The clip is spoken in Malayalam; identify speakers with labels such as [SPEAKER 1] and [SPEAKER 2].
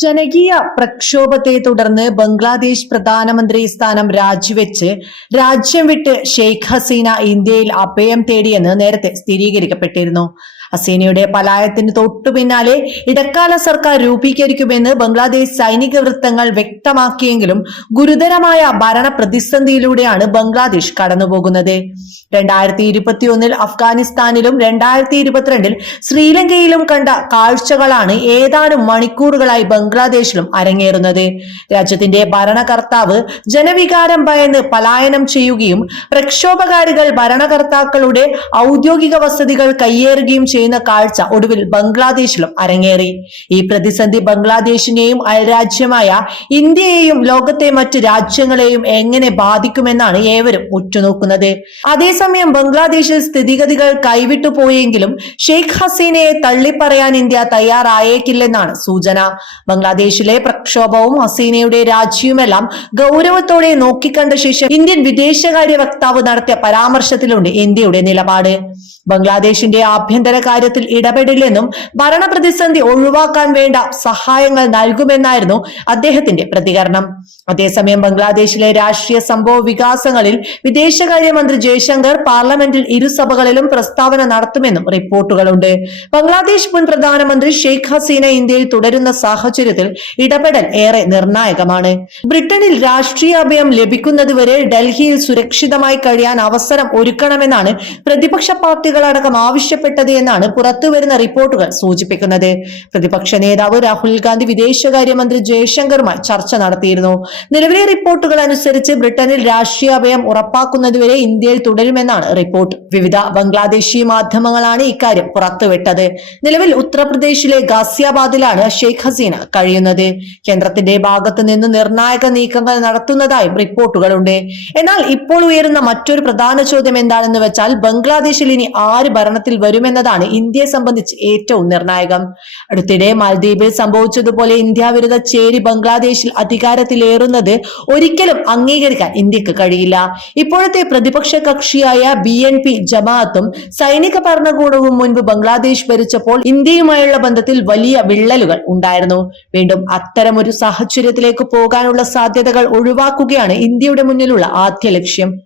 [SPEAKER 1] ജനകീയ പ്രക്ഷോഭത്തെ തുടർന്ന് ബംഗ്ലാദേശ് പ്രധാനമന്ത്രി സ്ഥാനം രാജിവെച്ച് രാജ്യം വിട്ട് ഷെയ്ഖ് ഹസീന ഇന്ത്യയിൽ അഭയം തേടിയെന്ന് നേരത്തെ സ്ഥിരീകരിക്കപ്പെട്ടിരുന്നു. ഹസീനയുടെ പലായത്തിന് തൊട്ടു പിന്നാലെ ഇടക്കാല സർക്കാർ രൂപീകരിക്കുമെന്ന് ബംഗ്ലാദേശ് സൈനിക വൃത്തങ്ങൾ വ്യക്തമാക്കിയെങ്കിലും ഗുരുതരമായ ഭരണ പ്രതിസന്ധിയിലൂടെയാണ് ബംഗ്ലാദേശ് കടന്നുപോകുന്നത്. രണ്ടായിരത്തി ഇരുപത്തിയൊന്നിൽ അഫ്ഗാനിസ്ഥാനിലും രണ്ടായിരത്തി ഇരുപത്തിരണ്ടിൽ ശ്രീലങ്കയിലും കണ്ട കാഴ്ചകളാണ് ഏതാനും മണിക്കൂറുകളായി ബംഗ്ലാദേശിലും അരങ്ങേറുന്നത്. രാജ്യത്തിന്റെ ഭരണകർത്താവ് ജനവികാരം ഭയന്ന് പലായനം ചെയ്യുകയും പ്രക്ഷോഭകാരികൾ ഭരണകർത്താക്കളുടെ ഔദ്യോഗിക വസതികൾ കയ്യേറുകയും ചെയ്യുന്ന കാഴ്ച ഒടുവിൽ ബംഗ്ലാദേശിലും അരങ്ങേറി. ഈ പ്രതിസന്ധി ബംഗ്ലാദേശിനെയും അയൽരാജ്യമായ ഇന്ത്യയെയും ലോകത്തെ മറ്റ് രാജ്യങ്ങളെയും എങ്ങനെ ബാധിക്കുമെന്നാണ് ഏവരും ഉറ്റുനോക്കുന്നത്. അതേസമയം ബംഗ്ലാദേശിൽ സ്ഥിതിഗതികൾ കൈവിട്ടു പോയെങ്കിലും ഷെയ്ഖ് ഹസീനയെ തള്ളിപ്പറയാൻ ഇന്ത്യ തയ്യാറായേക്കില്ലെന്നാണ് സൂചന. ബംഗ്ലാദേശിലെ പ്രക്ഷോഭവും ഹസീനയുടെ രാജ്യവുമെല്ലാം ഗൗരവത്തോടെ നോക്കിക്കണ്ട ശേഷം ഇന്ത്യൻ വിദേശകാര്യ വക്താവ് നടത്തിയ പരാമർശത്തിലുണ്ട് ഇന്ത്യയുടെ നിലപാട്. ബംഗ്ലാദേശിന്റെ ആഭ്യന്തര കാര്യത്തിൽ ഇടപെടില്ലെന്നും ഭരണപ്രതിസന്ധി ഒഴിവാക്കാൻ വേണ്ട സഹായങ്ങൾ നൽകുമെന്നായിരുന്നു അദ്ദേഹത്തിന്റെ പ്രതികരണം. അതേസമയം ബംഗ്ലാദേശിലെ രാഷ്ട്രീയ സംഭവ വികാസങ്ങളിൽ വിദേശകാര്യമന്ത്രി ജയശങ്കർ പാർലമെന്റിൽ ഇരുസഭകളിലും പ്രസ്താവന നടത്തുമെന്നും റിപ്പോർട്ടുകളുണ്ട്. ബംഗ്ലാദേശ് മുൻ പ്രധാനമന്ത്രി ഷെയ്ഖ് ഹസീന ഇന്ത്യയിൽ തുടരുന്ന സാഹചര്യത്തിൽ ഇടപെടൽ ഏറെ നിർണായകമാണ്. ബ്രിട്ടനിൽ രാഷ്ട്രീയ അഭയം ലഭിക്കുന്നതുവരെ ഡൽഹിയിൽ സുരക്ഷിതമായി കഴിയാൻ അവസരം ഒരുക്കണമെന്നാണ് പ്രതിപക്ഷ പാർട്ടികളടക്കം ആവശ്യപ്പെട്ടത് എന്നാണ് പുറത്തുവരുന്ന റിപ്പോർട്ടുകൾ സൂചിപ്പിക്കുന്നത്. പ്രതിപക്ഷ നേതാവ് രാഹുൽ ഗാന്ധി വിദേശകാര്യമന്ത്രി ജയശങ്കറുമായി ചർച്ച നടത്തിയിരുന്നു. നിലവിലെ റിപ്പോർട്ടുകൾ അനുസരിച്ച് ബ്രിട്ടനിൽ രാഷ്ട്രീയ അഭയം ഉറപ്പാക്കുന്നതുവരെ ഇന്ത്യയിൽ തുടരുമെന്നാണ് റിപ്പോർട്ട്. വിവിധ ബംഗ്ലാദേശി മാധ്യമങ്ങളാണ് ഇക്കാര്യം പുറത്തുവിട്ടത്. നിലവിൽ ഉത്തർപ്രദേശിലെ ഗാസിയാബാദിലാണ് ഷെയ്ഖ് ഹസീന കഴിയുന്നത്. കേന്ദ്രത്തിന്റെ ഭാഗത്തു നിന്ന് നിർണായക നീക്കങ്ങൾ നടത്തുന്നതായും റിപ്പോർട്ടുകളുണ്ട്. എന്നാൽ ഇപ്പോൾ ഉയരുന്ന മറ്റൊരു പ്രധാന ചോദ്യം എന്താണെന്ന് വെച്ചാൽ ബംഗ്ലാദേശിൽ ഇനി ആര് ഭരണത്തിൽ വരുമെന്നതാണ് ഇന്ത്യയെ സംബന്ധിച്ച് ഏറ്റവും നിർണായകം. അടുത്തിടെ മാൽദ്വീപിൽ സംഭവിച്ചതുപോലെ ഇന്ത്യ വിരുദ്ധ ചേരി ബംഗ്ലാദേശിൽ അധികാരത്തിലേറുന്നത് ഒരിക്കലും അംഗീകരിക്കാൻ ഇന്ത്യയ്ക്ക് കഴിയില്ല. ഇപ്പോഴത്തെ പ്രതിപക്ഷ കക്ഷിയായ ബി എൻ പി ജമാഅത്തും സൈനിക ഭരണകൂടവും മുൻപ് ബംഗ്ലാദേശ് ഭരിച്ചപ്പോൾ ഇന്ത്യയുമായുള്ള ബന്ധത്തിൽ വലിയ വിള്ളലുകൾ ഉണ്ടായിരുന്നു. വീണ്ടും അത്തരമൊരു സാഹചര്യത്തിലേക്ക് പോകാനുള്ള സാധ്യതകൾ ഒഴിവാക്കുകയാണ് ഇന്ത്യയുടെ മുന്നിലുള്ള ആദ്യ ലക്ഷ്യം.